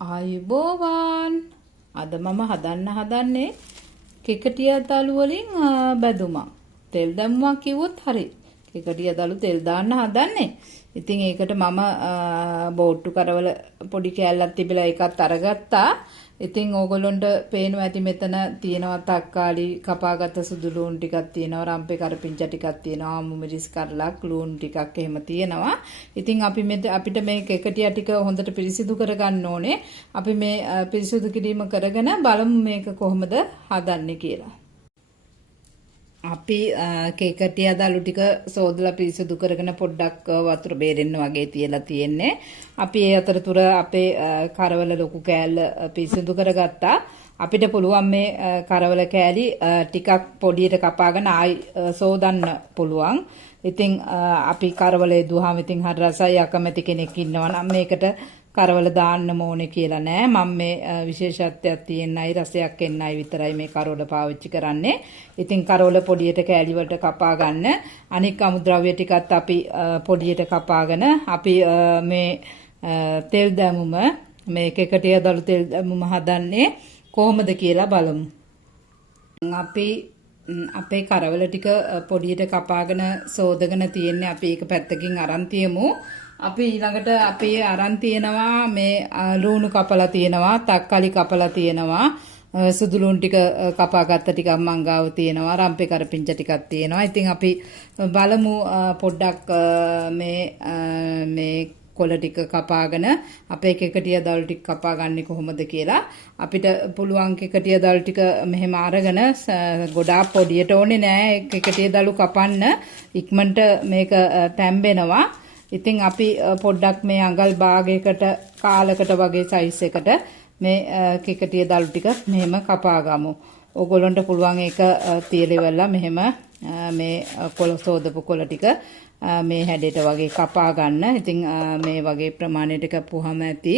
ආයුබෝවන් අද මම හදන්නේ කෙකටිය දළු වලින් බැදුමක්. තෙල් දැම්මා කිව්වොත් හරි. කෙකටිය දළු තෙල් දාන්න හදන්නේ. ඉතින් ඒකට මම බෝට්ටු කරවල පොඩි කෑල්ලක් තිබිලා ඒකත් අරගත්තා. ඉතින් ඕගොල්ලොන්ට පේනවා ඇති මෙතන තියෙනවා තක්කාලි කපාගත්ත සුදු ලූණු ටිකක් තියෙනවා, රම්පේ කරපිංචා ටිකක් තියෙනවා, ආමු මිරිස් කරලක් ලූණු ටිකක් එහෙම තියෙනවා. ඉතින් අපිට මේ කෙකටිය ටික හොඳට පිරිසිදු කරගන්න ඕනේ. අපි මේ පිරිසිදු කිරීම කරගෙන බලමු මේක කොහොමද හදන්නේ කියලා. අපි කෙකටිය දළු ටික සෝදලා පිරිසිදු කරගෙන පොඩ්ඩක් වතුර බේරෙන්න වගේ තියලා තියෙන්නේ. අපි ඒ අතරතුර අපේ කරවල ලොකු කෑල්ල පිරිසිදු කරගත්තා. අපිට පුළුවන් මේ කරවල කෑලි ටිකක් පොඩියට කපාගෙන ආයි සෝදන්න පුළුවන්. ඉතින් අපි කරවලේ දුවහම ඉතින් හරි රසයි අකමැති කෙනෙක් ඉන්නවා නම් මේකට කරවල දාන්න ඕනේ කියලා නෑ. මම මේ විශේෂත්වයක් තියෙනයි රසයක් එන්නයි විතරයි මේ කරවල පාවිච්චි කරන්නේ. ඉතින් කරවල පොඩියට කෑලි වලට කපා ගන්න. අනික් අමුද්‍රව්‍ය ටිකත් අපි පොඩියට කපාගෙන අපි මේ තෙල් දැමුම මේ කෙකටිය දළු තෙල් දැමුම හදන්නේ කොහොමද කියලා බලමු. අපි අපේ කරවල ටික පොඩියට කපාගෙන සෝදගෙන තියෙන්නේ. අපි ඒක පැත්තකින් අරන් තියමු. අපි ඊළඟට අපි අරන් තියෙනවා මේ ලුණු කපලා තියෙනවා, තක්කාලි කපලා තියෙනවා, සුදු ලුණු ටික කපාගත්ත ටිකක් මංගාව තියෙනවා, රම්පේ කරපිංචා ටිකක් තියෙනවා. ඉතින් අපි බලමු පොඩ්ඩක් මේ කොළ ටික කපාගෙන අපේ කෙකටිය දළු ටික කපා ගන්න කොහොමද කියලා. අපිට පුළුවන් කෙකටිය දළු ටික මෙහෙම අරගෙන ගොඩාක් පොඩියට ඕනේ නෑ කෙකටිය දළු කපන්න. ඉක්මනට මේක තැම්බෙනවා. ඉතින් අපි පොඩ්ඩක් මේ අඟල් භාගයකට කාලකට වගේ සයිස් එකට මේ කෙකටිය දළු ටික මෙහෙම කපා ගමු. ඕගොල්ලන්ට පුළුවන් ඒක තියලෙවලා මෙහෙම මේ කොළ සෝදපු කොළ ටික මේ හැඩයට වගේ කපා ගන්න. ඉතින් මේ වගේ ප්‍රමාණයට කපුවාම ඇති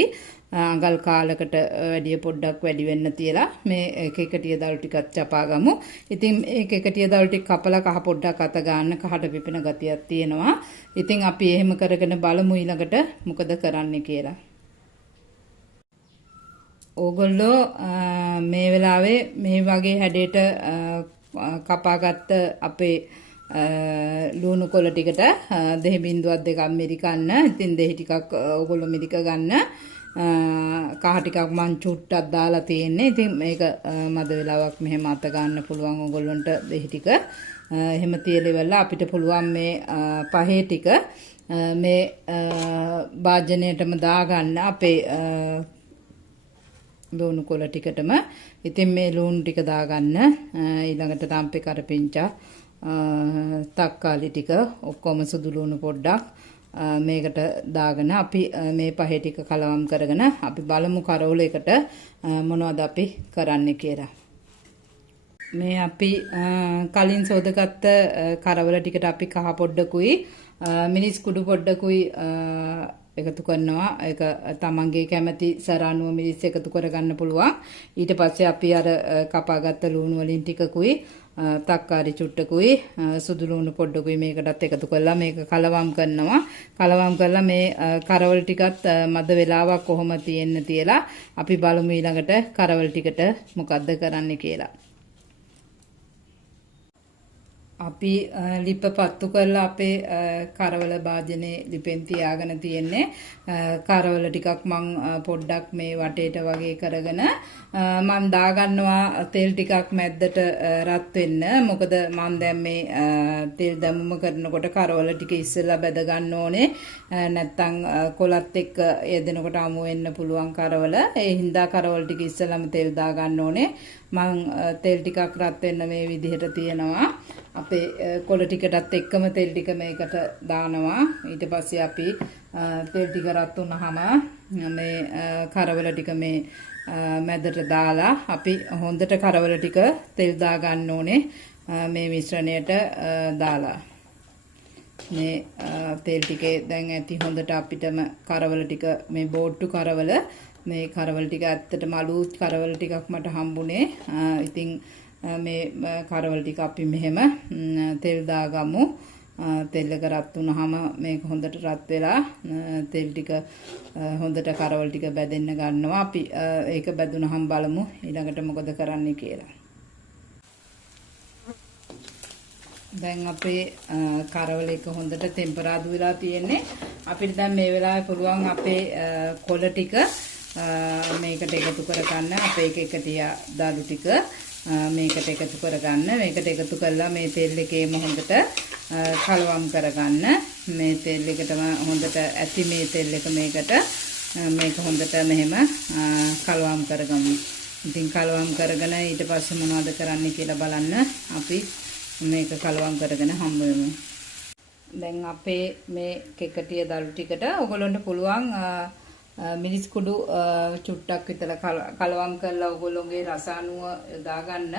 අඟල් කාලකට වැඩි පොඩ්ඩක් වැඩි වෙන්න තියලා මේ කෙකටිය දළු ටිකත් චපා ගමු. ඉතින් මේ කෙකටිය දළු ටික කපලා කහ පොඩ්ඩක් අත ගන්න කහට පිපෙන ගතියක් තියෙනවා. ඉතින් අපි එහෙම කරගෙන බලමු ඊළඟට මොකද කරන්න කියලා. ඕගොල්ලෝ මේ වෙලාවේ මේ වගේ හැඩයට කපාගත්ත අපේ ලුණු කොළ ටිකට 0.2ක් මිරි ගන්න. ඉතින් දෙහි ටිකක් ඕගොල්ලෝ මිරික ගන්න. කහ ටිකක් මං චුට්ටක් දාලා තියෙන්නේ. ඉතින් මේක මද වෙලාවක් මෙහෙම අත ගන්න පුළුවන් ඕගොල්ලන්ට දෙහි ටික. එහෙම තියලෙවලා අපිට පුළුවන් මේ පහේ ටික මේ භාජනයටම දාගන්න අපේ ලුණු කොළ ටිකටම. ඉතින් මේ ලුණු ටික දාගන්න. ඊළඟට රම්පේ කරපිංචා තක්කාලි ටික ඔක්කොම සුදු ලුණු පොඩ්ඩක් මේකට දාගෙන අපි මේ පහේ ටික කලවම් කරගෙන අපි බලමු කරවල එකට මොනවද අපි කරන්න කියලා. මේ අපි කලින් සෝදගත්ත කරවල ටිකට අපි කහ පොඩ්ඩකුයි මිරිස් කුඩු පොඩ්ඩකුයි එකතු කරනවා. ඒක තමන්ගේ කැමති සරානුව මිරිස් එකතු කරගන්න පුළුවන්. ඊට පස්සේ අපි අර කපාගත්ත ලුණු වලින් ටිකකුයි තක්කාරි චුට්ටකුයි සුදු ලුණු පොඩ්ඩකුයි මේකටත් එකතු කරලා මේක කලවම් කරනවා. කලවම් කරලා මේ කරවල ටිකත් මද වෙලාවක් කොහොම තියෙන්න තියලා අපි බලමු ඊළඟට කරවල ටිකට මොකද්ද කරන්න කියලා. අපි ලිප පත්තු කරලා අපේ කරවල භාජනේ ලිපෙන් තියාගෙන තියෙන්නේ. කරවල ටිකක් මං පොඩ්ඩක් මේ වටේට වගේ කරගෙන මං දාගන්නවා තෙල් ටිකක් මැද්දට රත් වෙන්න. මොකද මං දැන් මේ තෙල් දැමුම කරනකොට කරවල ටික ඉස්සෙල්ලා බැද ගන්න ඕනේ. නැත්තම් කොලත් එක්ක යෙදෙනකොට අමු වෙන්න පුළුවන් කරවල. ඒ හින්දා කරවල ටික ඉස්සෙල්ලාම තෙල් දා ගන්න ඕනේ. මං තෙල් ටිකක් රත් වෙන්න මේ විදිහට තියනවා. අපේ කොළ ටිකටත් එක්කම තෙල් ටික මේකට දානවා. ඊට පස්සේ අපි තෙල් ටික රත් වුණාම මේ කරවල ටික මේ මැදට දාලා අපි හොඳට කරවල ටික තෙල් දා ගන්න ඕනේ. මේ මිශ්‍රණයට දාලා මේ තෙල් ටිකේ දැන් ඇති හොඳට අපිටම කරවල ටික මේ බෝට්ටු කරවල මේ කරවල ටික ඇත්තටම අලුත් කරවල ටිකක් මට හම්බුනේ. ඉතින් මේ කරවල ටික අපි මෙහෙම තෙල් දාගමු. තෙල් එක රත් වුණාම මේක හොඳට රත් වෙලා තෙල් ටික හොඳට කරවල ටික බැදෙන්න ගන්නවා. අපි ඒක බැදුනහම බලමු ඊළඟට මොකද කරන්න කියලා. දැන් අපේ කරවල එක හොඳට ටෙම්පරාදු වෙලා තියෙන්නේ. අපිට දැන් මේ වෙලාවේ පුළුවන් අපේ කොළ ටික මේකට එකතු කරගන්න. අපේ එක දළු ටික මේකට එකතු කරගන්න. මේකට එකතු කරලා මේ තෙල් එකේම හොඳට කලවම් කරගන්න. මේ තෙල් එකටම හොඳට ඇති මේ තෙල් එක මේකට මේක හොඳට මෙහෙම කලවම් කරගමු. ඉතින් කලවම් කරගෙන ඊට පස්සේ මොනවද කරන්න කියලා බලන්න. අපි මේක කලවම් කරගෙන හම්බ වෙමු. දැන් අපේ මේ කෙකටිය දළු ටිකට ඔයගොල්ලන්ට පුළුවන් මිරිස් කුඩු චුට්ටක් විතර කලවම් කරලා ඔයගොල්ලෝගේ රස අනුව යොදා ගන්න.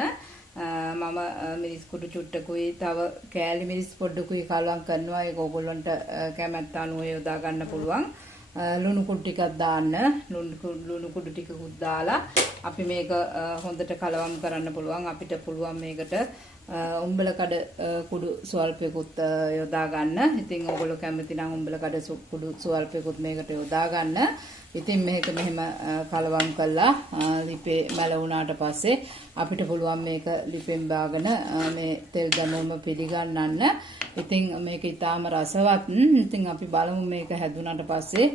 මම මිරිස් කුඩු චුට්ටකුයි තව කෑලි මිරිස් පොඩ්ඩකුයි කලවම් කරනවා. ඒක ඔයගොල්ලන්ට කැමැත්ත අනුව යොදා ගන්න පුළුවන්. ලුණු කුඩු ටිකක් දාන්න. ලුණු කුඩු ටිකකුත් දාලා අපි මේක හොඳට කලවම් කරන්න පුළුවන්. අපිට පුළුවන් මේකට උඹල කඩ කුඩු ස්වල්පයකුත් යොදා ගන්න. ඉතින් ඔයගොල්ලෝ කැමති නම් උඹල කඩ කුඩු ස්වල්පයකුත් මේකට යොදා ගන්න. ඉතින් මේක මෙහෙම කලවම් කළා ලිපේ මැල වුණාට පස්සේ අපිට පුළුවන් මේක ලිපෙන් බාගෙන මේ තෙල් දැමුම පිළිගන්නන්න. ඉතින් මේක ඊටාම රසවත්. ඉතින් අපි බලමු මේක හැදුනට පස්සේ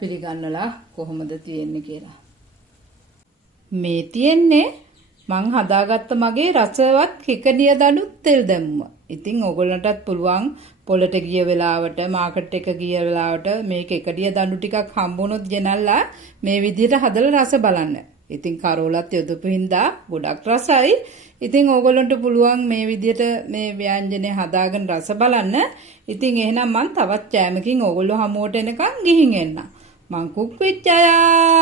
පිළිගන්නලා කොහොමද තියෙන්නේ කියලා. මේ තියෙන්නේ මං හදාගත්ත මගේ රසවත් කිකඩිය දඩු තෙල් දැම්මුවා. ඉතින් ඔයගොල්ලන්ටත් පුළුවන් පොළට ගිය වෙලාවට මාකට් එක ගිය වෙලාවට මේ කිකඩිය දඩු ටිකක් හම්බුනොත් ගෙනල්ලා මේ විදිහට හදලා රස බලන්න. ඉතින් කරෝලත් යොදපු හින්දා ගොඩක් රසයි. ඉතින් ඕගොල්ලන්ට පුළුවන් මේ විදිහට මේ ව්‍යංජනේ හදාගෙන රස බලන්න. ඉතින් එහෙනම් මං තවත් කෑමකින් ඕගොල්ලෝ හමුවට එනකන් ගිහින් එන්න. මං කුක් විච්චයා